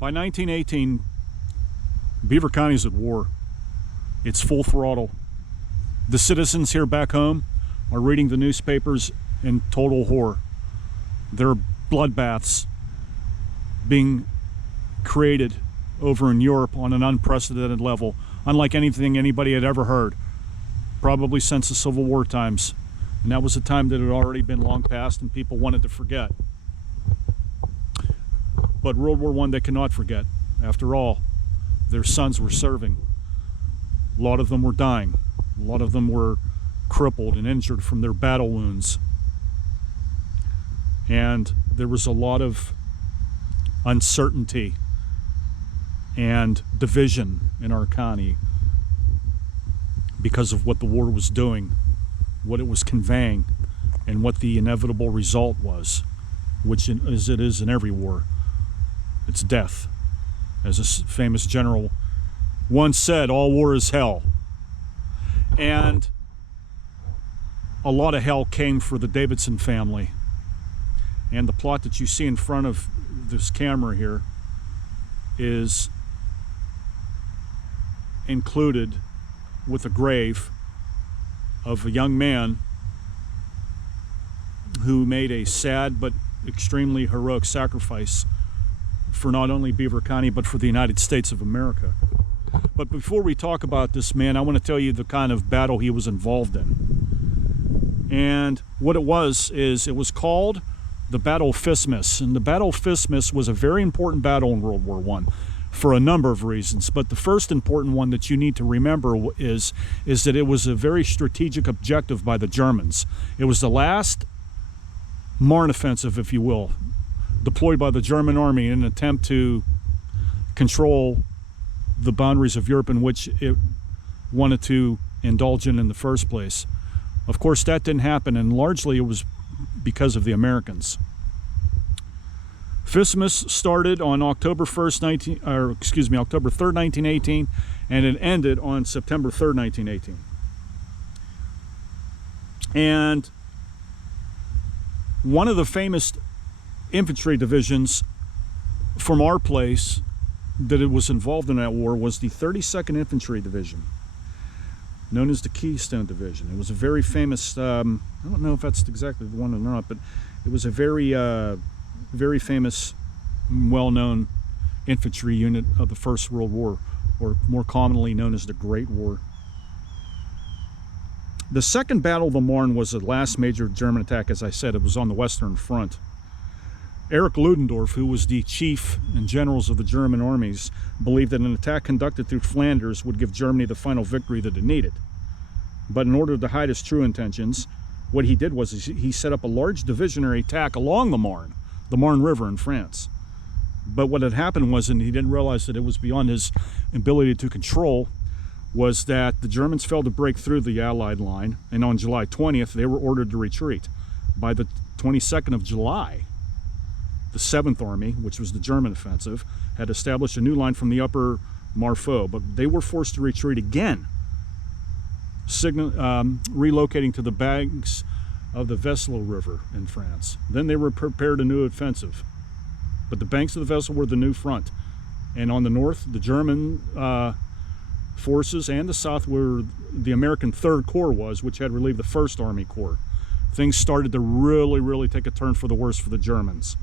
By 1918, Beaver County's at war. It's full throttle. The citizens here back home are reading the newspapers in total horror. There are bloodbaths being created over in Europe on an unprecedented level, unlike anything anybody had ever heard, probably since the Civil War times. And that was a time that had already been long past and people wanted to forget. But World War I they cannot forget. After all, their sons were serving. A lot of them were dying. A lot of them were crippled and injured from their battle wounds. And there was a lot of uncertainty and division in our county because of what the war was doing, what it was conveying, and what the inevitable result was, which as it is in every war. It's death. As a famous general once said, all war is hell. And a lot of hell came for the Davidson family. And the plot that you see in front of this camera here is included with a grave of a young man who made a sad but extremely heroic sacrifice for not only Beaver County but for the United States of America. But before we talk about this man, I want to tell you the kind of battle he was involved in. And what it was is it was called the Battle of Isthmus. And the Battle of Isthmus was a very important battle in World War I for a number of reasons. But the first important one that you need to remember is that it was a very strategic objective by the Germans. It was the last Marne offensive, if you will, deployed by the German army in an attempt to control the boundaries of Europe in which it wanted to indulge in the first place. Of course, that didn't happen, and largely it was because of the Americans. Isthmus started on October 3rd, 1918, and it ended on September 3rd, 1918. And one of the famous infantry divisions from our place that it was involved in that war was the 32nd Infantry Division, known as the Keystone Division. It was a very famous, I don't know if that's exactly the one or not, but it was a very, very famous, well-known infantry unit of the First World War, or more commonly known as the Great War. The Second Battle of the Marne was the last major German attack. As I said, it was on the Western Front. Erich Ludendorff, who was the chief and generals of the German armies, believed that an attack conducted through Flanders would give Germany the final victory that it needed. But in order to hide his true intentions, what he did was he set up a large divisionary attack along the Marne River in France. But what had happened was, and he didn't realize that it was beyond his ability to control, was that the Germans failed to break through the Allied line, and on July 20th, they were ordered to retreat. By the 22nd of July, the 7th Army, which was the German offensive, had established a new line from the upper Marfaux, but they were forced to retreat again, relocating to the banks of the Vesle River in France. Then they were prepared a new offensive. But the banks of the Vesle were the new front. And on the north, the German forces, and the south where the American Third Corps was, which had relieved the First Army Corps. Things started to really take a turn for the worse for the Germans.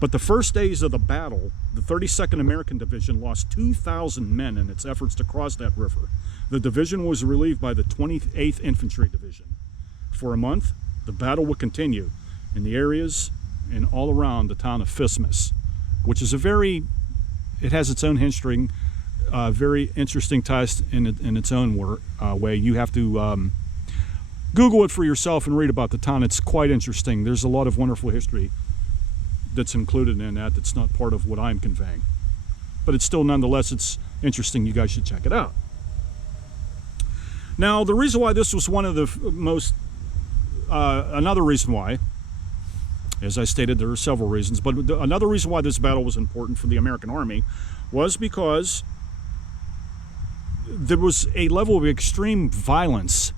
But the first days of the battle, the 32nd American Division lost 2,000 men in its efforts to cross that river. The division was relieved by the 28th Infantry Division. For a month, the battle would continue in the areas and all around the town of Isthmus, which is it has its own history, very interesting ties in its own way. You have to Google it for yourself and read about the town. It's quite interesting. There's a lot of wonderful history that's included in that that's not part of what I'm conveying. But it's still, nonetheless, it's interesting. You guys should check it out. Now, the reason why this was one of the most, another reason why, as I stated, there are several reasons, but another reason why this battle was important for the American Army was because there was a level of extreme violence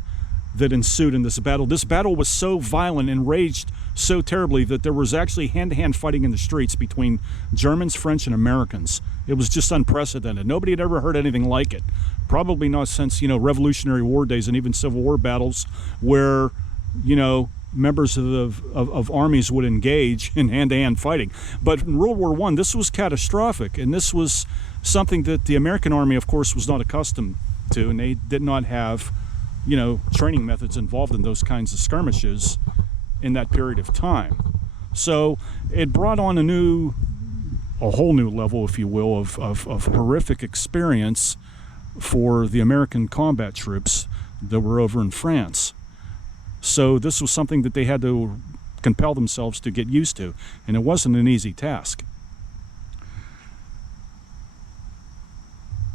that ensued in this battle. This battle was so violent and raged so terribly that there was actually hand-to-hand fighting in the streets between Germans, French, and Americans. It was just unprecedented. Nobody had ever heard anything like it. Probably not since, Revolutionary War days and even Civil War battles where, members of armies would engage in hand-to-hand fighting. But in World War I, this was catastrophic, and this was something that the American army, of course, was not accustomed to, and they did not have, training methods involved in those kinds of skirmishes in that period of time. So it brought on a whole new level, if you will, of horrific experience for the American combat troops that were over in France. So this was something that they had to compel themselves to get used to, and it wasn't an easy task.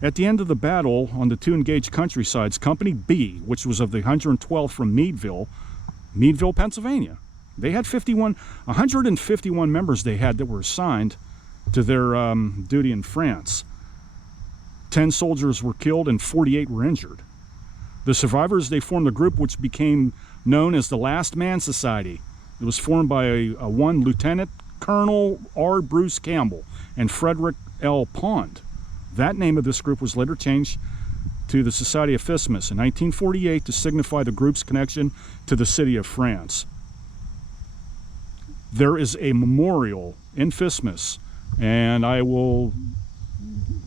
At the end of the battle, on the two engaged countrysides, Company B, which was of the 112th from Meadville, Pennsylvania, they had 151 members they had that were assigned to their duty in France. 10 soldiers were killed and 48 were injured. The survivors, they formed a group which became known as the Last Man Society. It was formed by one Lieutenant Colonel R. Bruce Campbell and Frederick L. Pond. That name of this group was later changed to the Society of Fismus in 1948 to signify the group's connection to the city of France. There is a memorial in Fismus, and I will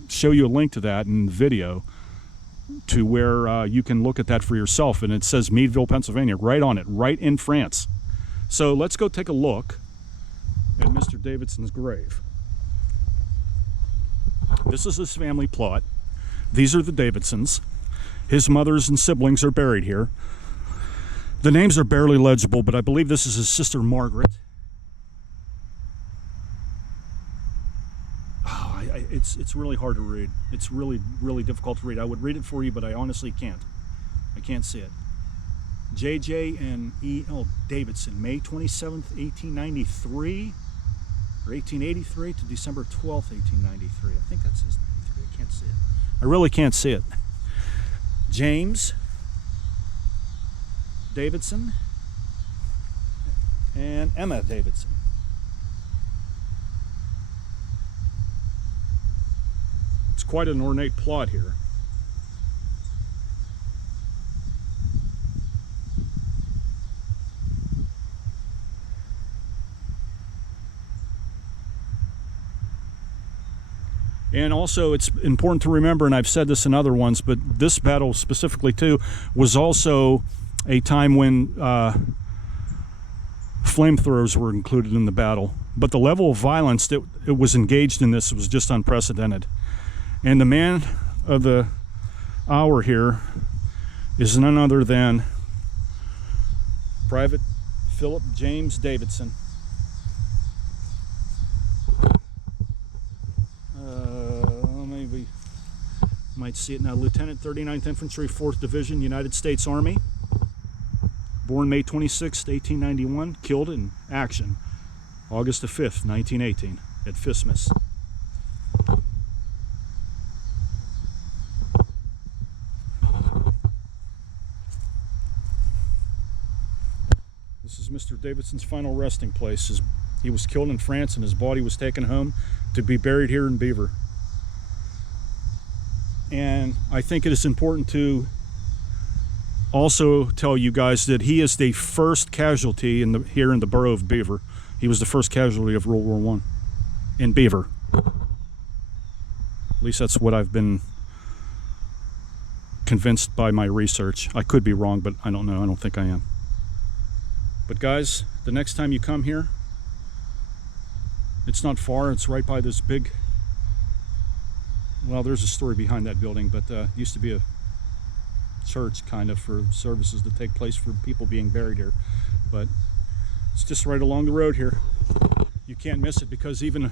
show you a link to that in the video to where you can look at that for yourself, and it says Meadville, Pennsylvania, right on it, right in France. So let's go take a look at Mr. Davidson's grave. This is his family plot. These are the Davidsons. His mothers and siblings are buried here. The names are barely legible, but I believe this is his sister Margaret. It's really hard to read. It's really, really difficult to read. I would read it for you, but I honestly can't. I can't see it. J.J. and E.L. Davidson, May 27th, 1893, or 1883 to December 12th, 1893. I think that says 93. I can't see it. I really can't see it. James Davidson and Emma Davidson. It's quite an ornate plot here. And also, it's important to remember, and I've said this in other ones, but this battle specifically too was also a time when flamethrowers were included in the battle. But the level of violence that it was engaged in this was just unprecedented. And the man of the hour here is none other than Private Philip James Davidson. Maybe might see it now. Lieutenant 39th Infantry 4th Division, United States Army. Born May 26, 1891. Killed in action August the 5th, 1918 at Fismus. This is Mr. Davidson's final resting place. He was killed in France and his body was taken home to be buried here in Beaver. And I think it is important to also tell you guys that he is the first casualty here in the borough of Beaver. He was the first casualty of World War I in Beaver. At least that's what I've been convinced by my research. I could be wrong, but I don't know. I don't think I am. But guys, the next time you come here, it's not far. It's right by this big, well, there's a story behind that building, but it used to be a church kind of for services that take place for people being buried here. But it's just right along the road here. You can't miss it because even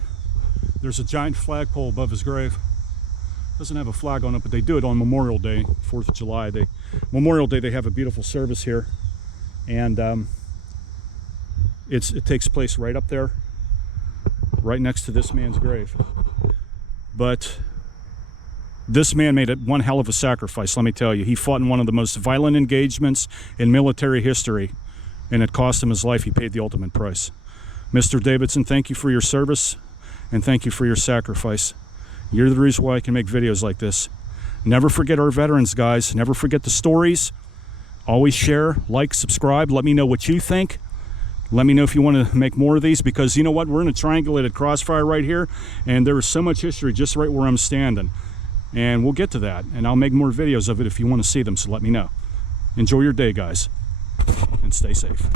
there's a giant flagpole above his grave. It doesn't have a flag on it, but they do it on Memorial Day, 4th of July. Memorial Day, they have a beautiful service here. And it takes place right up there, right next to this man's grave. But this man made one hell of a sacrifice, let me tell you. He fought in one of the most violent engagements in military history and it cost him his life. He paid the ultimate price. Mr. Davidson, thank you for your service, and thank you for your sacrifice. You're the reason why I can make videos like this. Never forget our veterans, guys. Never forget the stories. Always share, like, subscribe. Let me know what you think. Let me know if you want to make more of these, because you know what? We're in a triangulated crossfire right here, and there is so much history just right where I'm standing. And we'll get to that, and I'll make more videos of it if you want to see them, so let me know. Enjoy your day, guys, and stay safe.